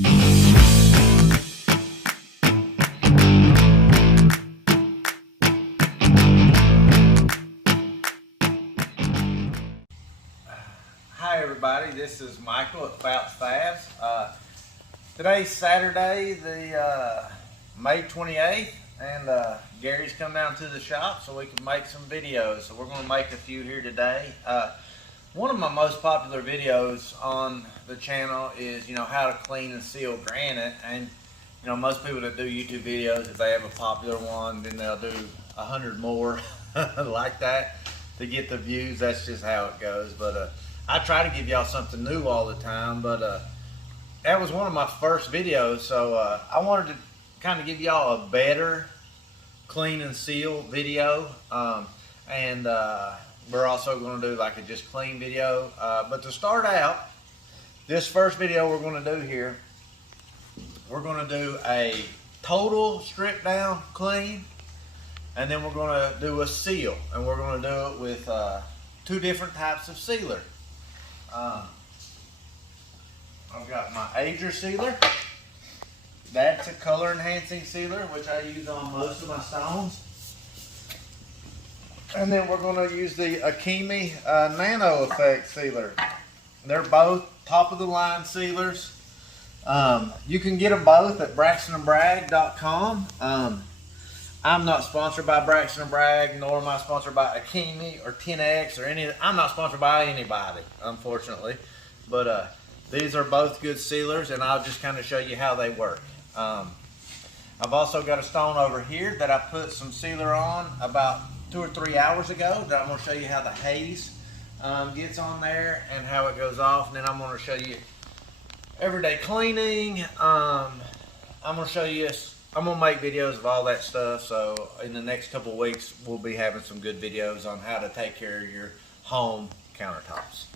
Hi everybody, this is Michael at Fouts Fabs. Today's Saturday, the May 28th, and Gary's come down to the shop so we can make some videos. So we're going to make a few here today. One of my most popular videos on the channel is, how to clean and seal granite. And most people that do YouTube videos, if they have a popular one, then they'll do 100 more like that to get the views. That's just how it goes. But I try to give y'all something new all the time, but that was one of my first videos, so I wanted to kind of give y'all a better clean and seal video, and we're also going to do like a just clean video, but to start out, this first video we're going to do here, we're going to do a total strip down clean, and then we're going to do a seal, and we're going to do it with two different types of sealer. I've got my ager sealer. That's a color enhancing sealer, which I use on most of my stones. And then we're going to use the Akimi nano effect sealer. They're both top of the line sealers. You can get them both at braxtonandbragg.com. I'm not sponsored by Braxton and Bragg, nor am I sponsored by Akimi or 10X or any. I'm not sponsored by anybody, unfortunately. But these are both good sealers, and I'll just kind of show you how they work. I've also got a stone over here that I put some sealer on about 2 or 3 hours ago. That I'm going to show you how the haze gets on there and how it goes off. And then I'm going to show you everyday cleaning. I'm going to show you. I'm going to make videos of all that stuff, so in the next couple of weeks we'll be having some good videos on how to take care of your home countertops.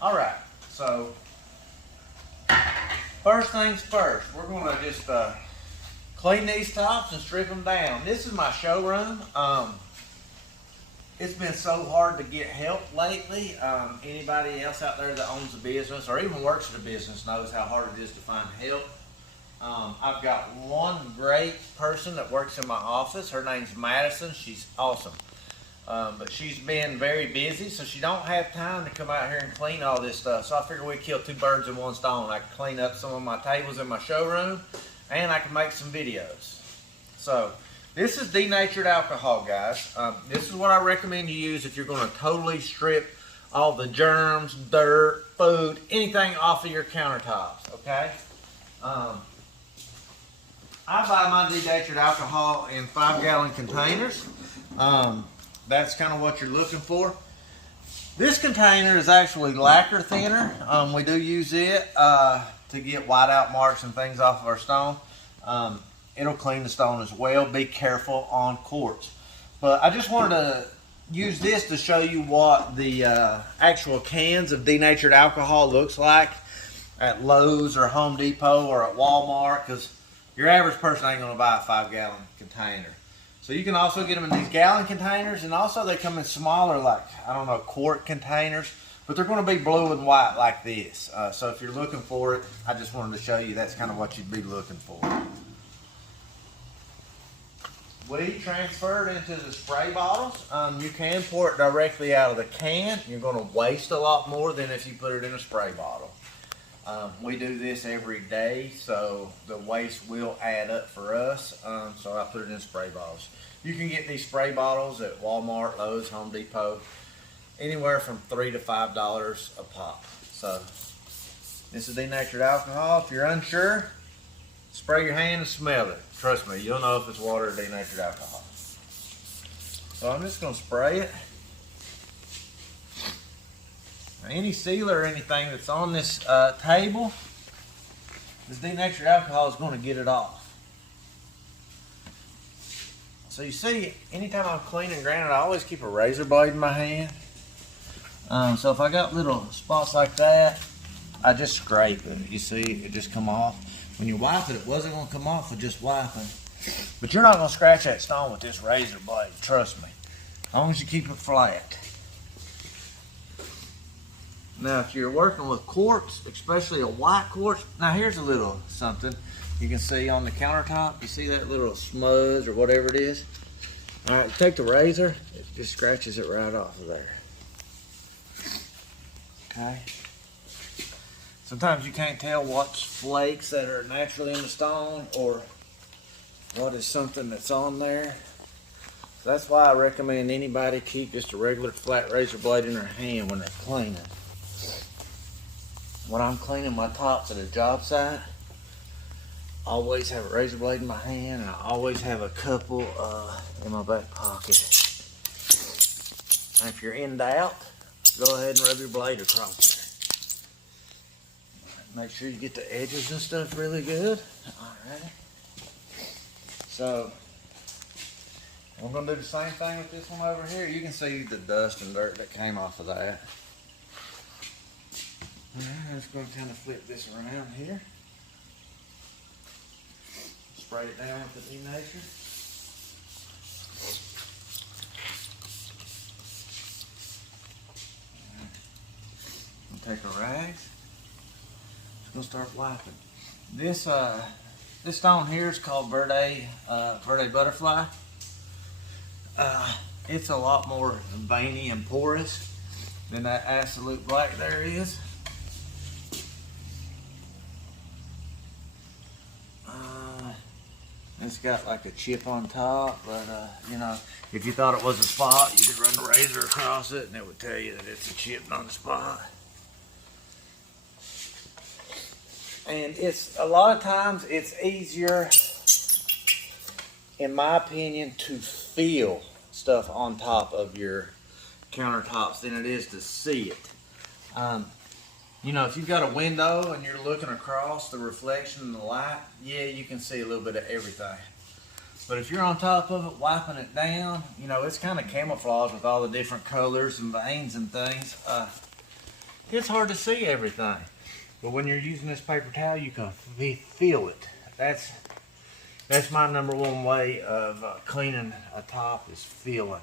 Alright, so first things first, we're going to just clean these tops and strip them down. This is my showroom. It's been so hard to get help lately. Anybody else out there that owns a business or even works at a business knows how hard it is to find help. I've got one great person that works in my office. Her name's Madison. She's awesome. But she's been very busy, so she don't have time to come out here and clean all this stuff. So I figured we'd kill two birds in one stone. I can clean up some of my tables in my showroom, and I can make some videos. So this is denatured alcohol, guys. This is what I recommend you use if you're going to totally strip all the germs, dirt, food, anything off of your countertops, okay? I buy my denatured alcohol in 5-gallon containers. That's kind of what you're looking for. This container is actually lacquer thinner. We do use it to get whiteout marks and things off of our stone. It'll clean the stone as well. Be careful on quartz. But I just wanted to use this to show you what the actual cans of denatured alcohol looks like at Lowe's or Home Depot or at Walmart, because your average person ain't going to buy a 5-gallon container. So you can also get them in these gallon containers, and also they come in smaller, like, I don't know, quart containers, but they're going to be blue and white like this. So if you're looking for it, I just wanted to show you that's kind of what you'd be looking for. We transfer it into the spray bottles. You can pour it directly out of the can. You're going to waste a lot more than if you put it in a spray bottle. We do this every day, so the waste will add up for us, so I put it in spray bottles. You can get these spray bottles at Walmart, Lowe's, Home Depot, anywhere from $3 to $5 a pop. So this is denatured alcohol. If you're unsure, spray your hand and smell it. Trust me, you'll know if it's water or denatured alcohol. So I'm just going to spray it. Any sealer or anything that's on this table, this denatured alcohol is going to get it off. So you see, anytime I'm cleaning granite, I always keep a razor blade in my hand. So if I got little spots like that, I just scrape it. You see, it just come off. When you wipe it, it wasn't going to come off with just wiping. But you're not going to scratch that stone with this razor blade, trust me. As long as you keep it flat. Now, if you're working with quartz, especially a white quartz, now here's a little something you can see on the countertop. You see that little smudge or whatever it is? All right, take the razor, it just scratches it right off of there. Okay. Sometimes you can't tell what's flakes that are naturally in the stone or what is something that's on there. So that's why I recommend anybody keep just a regular flat razor blade in their hand when they're cleaning. When I'm cleaning my tops at a job site, I always have a razor blade in my hand, and I always have a couple in my back pocket. And if you're in doubt, go ahead and rub your blade across there. Make sure you get the edges and stuff really good. Alright. So, we're going to do the same thing with this one over here. You can see the dust and dirt that came off of that. Alright, I'm just going to kind of flip this around here. Spray it down with the denatured. Take a rag. Just gonna start wiping. This stone here is called Verde butterfly. It's a lot more veiny and porous than that absolute black there is. It's got like a chip on top, but you know, if you thought it was a spot, you could run the razor across it and it would tell you that it's a chip on the spot. And it's a lot of times it's easier, in my opinion, to feel stuff on top of your countertops than it is to see it. You know, if you've got a window and you're looking across the reflection and the light, yeah, you can see a little bit of everything. But if you're on top of it, wiping it down, you know, it's kind of camouflaged with all the different colors and veins and things. It's hard to see everything. But when you're using this paper towel, you can feel it. That's my number one way of cleaning a top, is feeling.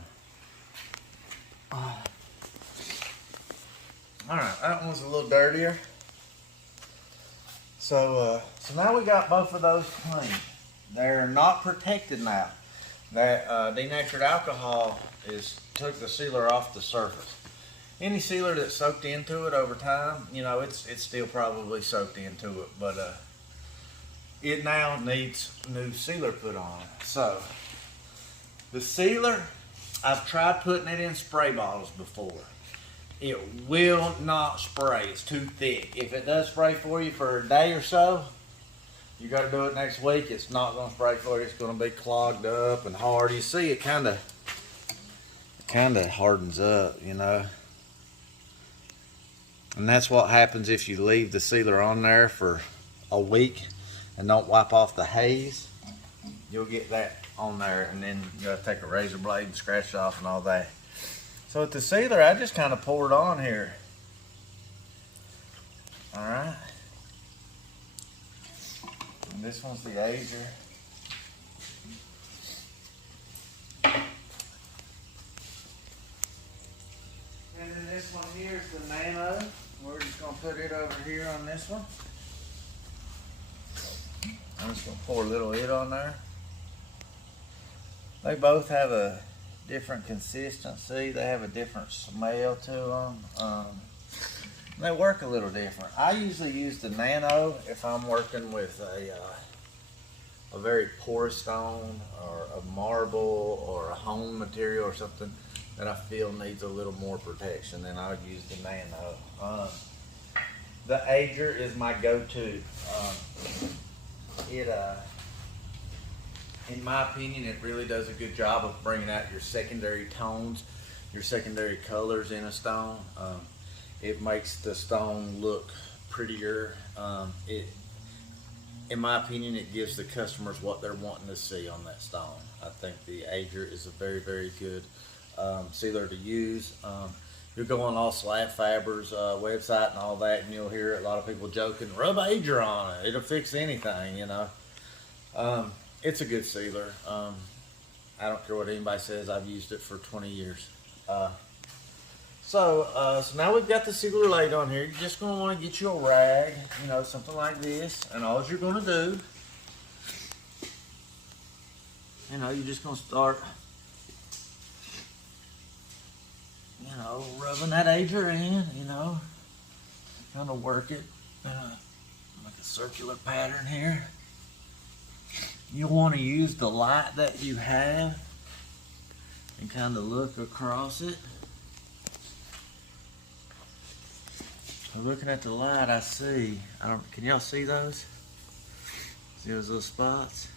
Alright, that one was a little dirtier. So now we got both of those clean. They're not protected now. That denatured alcohol took the sealer off the surface. Any sealer that's soaked into it over time, you know, it's still probably soaked into it, but it now needs new sealer put on it. So the sealer, I've tried putting it in spray bottles before. It will not spray. It's too thick. If it does spray for you for a day or so, you got to do it next week. It's not going to spray for you. It's going to be clogged up and hard. You see, it kind of hardens up, you know. And that's what happens if you leave the sealer on there for a week and don't wipe off the haze. You'll get that on there, and then you got to take a razor blade and scratch it off and all that. So with the sealer, I just kind of pour it on here. All right. And this one's the ager. And then this one here is the nano. We're just going to put it over here on this one. I'm just going to pour a little of it on there. They both have a different consistency. They have a different smell to them. They work a little different. I usually use the nano if I'm working with a very porous stone or a marble or a home material or something that I feel needs a little more protection. Then I would use the nano. The ager is my go-to. In my opinion, it really does a good job of bringing out your secondary tones, your secondary colors in a stone. It makes the stone look prettier. In my opinion, it gives the customers what they're wanting to see on that stone. I think the ager is a very, very good sealer to use. You'll go on all Slab Fabr's website and all that, and you'll hear a lot of people joking, rub ager on it, it'll fix anything, you know. It's a good sealer. I don't care what anybody says, I've used it for 20 years. So now we've got the sealer laid on here. You're just gonna want to get you a rag, you know, something like this, and all you're gonna do, you know, you're just gonna start, you know, rubbing that ager in, you know, kind of work it, like a circular pattern here. You'll want to use the light that you have and kind of look across it. So looking at the light, I see, can y'all see those? See those little spots?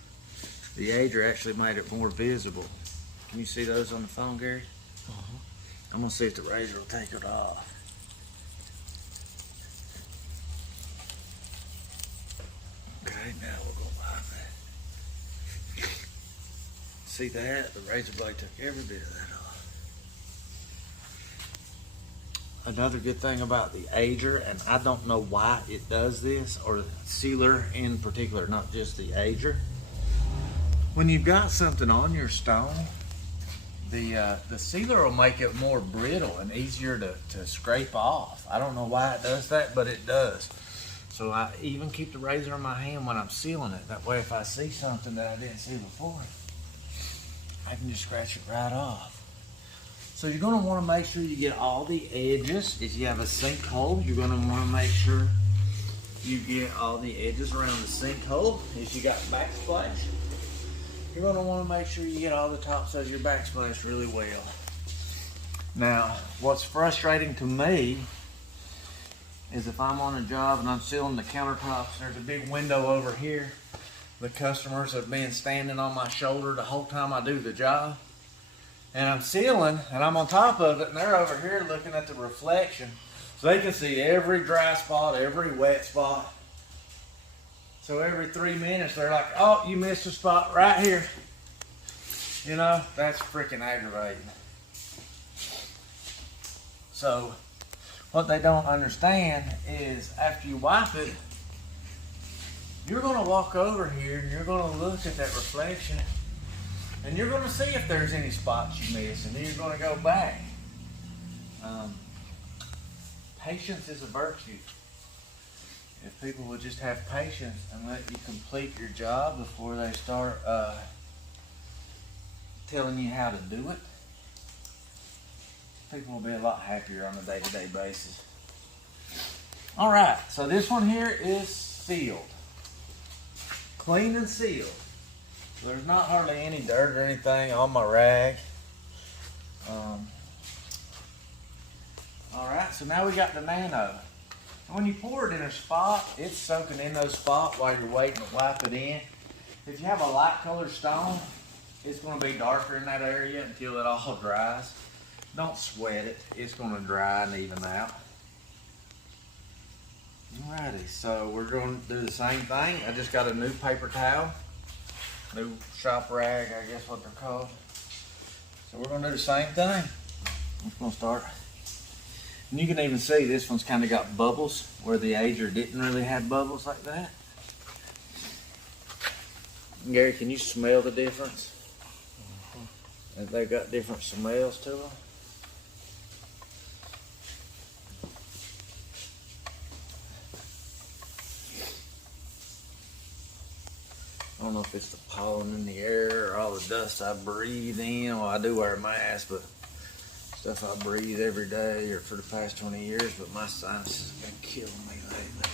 The ager actually made it more visible. Can you see those on the phone, Gary? I'm gonna see if the razor will take it off. Okay, now we're gonna wipe that. See that? The razor blade took every bit of that off. Another good thing about the ager, and I don't know why it does this, or the sealer in particular, not just the ager. When you've got something on your stone, the sealer will make it more brittle and easier to scrape off. I don't know why it does that, but it does. So I even keep the razor in my hand when I'm sealing it. That way if I see something that I didn't see before, I can just scratch it right off. So you're gonna wanna make sure you get all the edges. If you have a sinkhole, you're gonna wanna make sure you get all the edges around the sinkhole. If you got backsplash, you're gonna wanna make sure you get all the tops of your backsplash really well. Now, what's frustrating to me is if I'm on a job and I'm sealing the countertops, there's a big window over here. The customers have been standing on my shoulder the whole time I do the job. And I'm sealing and I'm on top of it and they're over here looking at the reflection. So they can see every dry spot, every wet spot. So every 3 minutes they're like, oh, you missed a spot right here. You know, that's freaking aggravating. So what they don't understand is after you wipe it, you're gonna walk over here and you're gonna look at that reflection and you're gonna see if there's any spots you missed, and then you're gonna go back. Patience is a virtue. If people would just have patience and let you complete your job before they start telling you how to do it, people will be a lot happier on a day-to-day basis. All right, so this one here is sealed. Clean and sealed. There's not hardly any dirt or anything on my rag. All right, so now we got the nano. And when you pour it in a spot, it's soaking in those spots while you're waiting to wipe it in. If you have a light colored stone, it's going to be darker in that area until it all dries. Don't sweat it. It's going to dry and even out. Alrighty, so we're going to do the same thing. I just got a new paper towel. New shop rag, I guess what they're called. So we're going to do the same thing. I'm just going to start. And you can even see this one's kind of got bubbles where the ager didn't really have bubbles like that. Gary, can you smell the difference? They've got different smells to them. I don't know if it's the pollen in the air or all the dust I breathe in. Well, I do wear a mask, but stuff I breathe every day or for the past 20 years, but my sinuses have been killing me lately.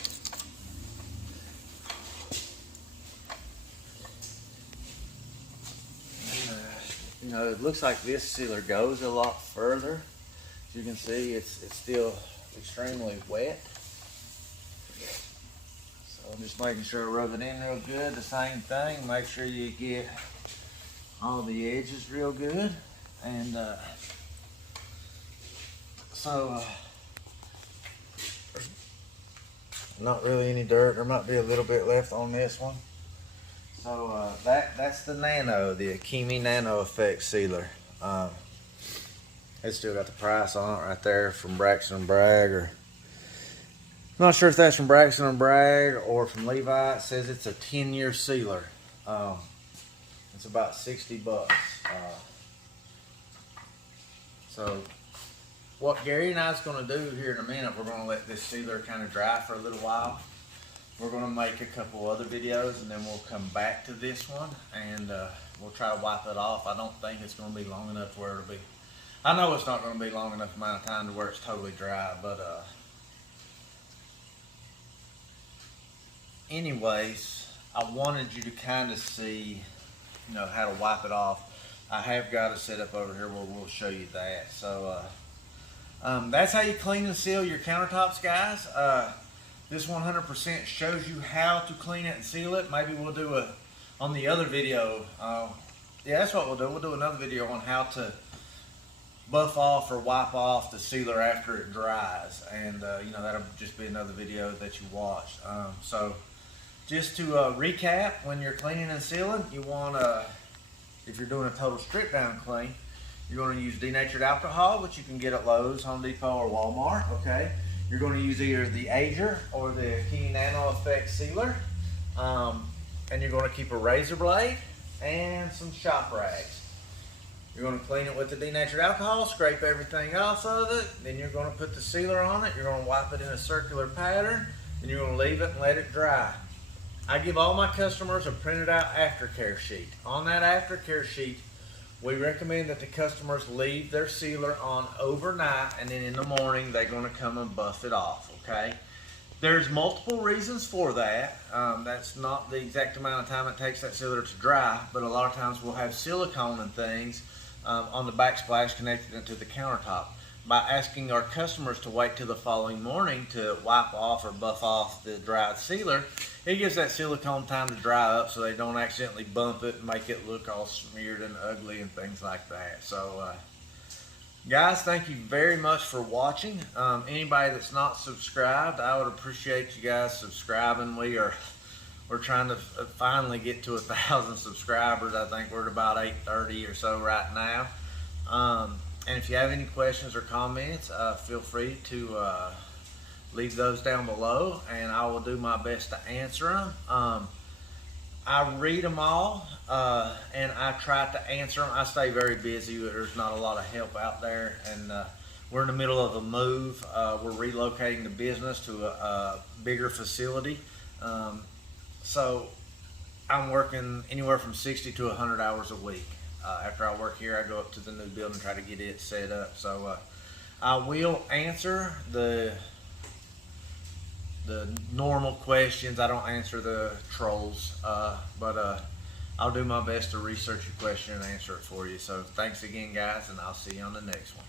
You know, it looks like this sealer goes a lot further. As you can see, it's still extremely wet. So I'm just making sure I rub it in real good. The same thing, make sure you get all the edges real good. And not really any dirt. There might be a little bit left on this one. So that's the Nano, the Akimi Nano Effect Sealer. It's still got the price on it right there from Braxton & Bragg, or I'm not sure if that's from Braxton & Bragg or from Levi. It says it's a 10-year sealer. It's about $60. So what Gary and I is going to do here in a minute, we're going to let this sealer kind of dry for a little while. We're going to make a couple other videos, and then we'll come back to this one, and we'll try to wipe it off. I don't think it's going to be long enough where it'll be, I know it's not going to be long enough amount of time to where it's totally dry, but anyways, I wanted you to kind of see, you know, how to wipe it off. I have got a setup over here where we'll show you that. So that's how you clean and seal your countertops, guys. This 100% shows you how to clean it and seal it. Maybe we'll do on the other video. Yeah, that's what we'll do. We'll do another video on how to buff off or wipe off the sealer after it dries. And, you know, that'll just be another video that you watch. So just to recap, when you're cleaning and sealing, you want to, if you're doing a total strip down clean, you're going to use denatured alcohol, which you can get at Lowe's, Home Depot, or Walmart, okay? You're going to use either the Ager or the Nano Effect Sealer. And you're going to keep a razor blade and some shop rags. You're going to clean it with the denatured alcohol, scrape everything off of it, then you're going to put the sealer on it, you're going to wipe it in a circular pattern, and you're going to leave it and let it dry. I give all my customers a printed out aftercare sheet. On that aftercare sheet, we recommend that the customers leave their sealer on overnight, and then in the morning they're going to come and buff it off, okay? There's multiple reasons for that. That's not the exact amount of time it takes that sealer to dry, but a lot of times we'll have silicone and things on the backsplash connected into the countertop. By asking our customers to wait till the following morning to wipe off or buff off the dried sealer, it gives that silicone time to dry up so they don't accidentally bump it and make it look all smeared and ugly and things like that. So guys, thank you very much for watching. Anybody that's not subscribed, I would appreciate you guys subscribing. We're trying to finally get to 1,000 subscribers. I think we're at about 830 or so right now. And if you have any questions or comments, feel free to leave those down below, and I will do my best to answer them. I read them all, and I try to answer them. I stay very busy. There's not a lot of help out there, and we're in the middle of a move. We're relocating the business to a bigger facility. So I'm working anywhere from 60 to 100 hours a week. After I work here, I go up to the new building and try to get it set up. So I will answer the normal questions. I don't answer the trolls, but I'll do my best to research your question and answer it for you. So thanks again, guys, and I'll see you on the next one.